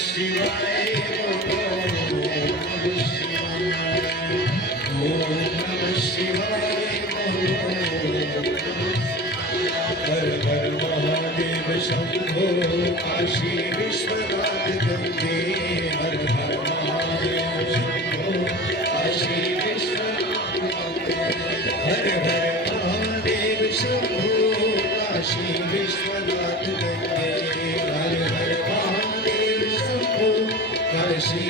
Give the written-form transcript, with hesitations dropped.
शिवाय बोलो नमः शिवाय ओम नमः शिवाय बोलो हर हर महादेव शंभो काशी विश्वनाथ गंगे हर हर महादेव शंभो काशी विश्वनाथ हर हर महादेव शंभो काशी विश्वनाथ गंगे हर हर महादेव शंभो काशी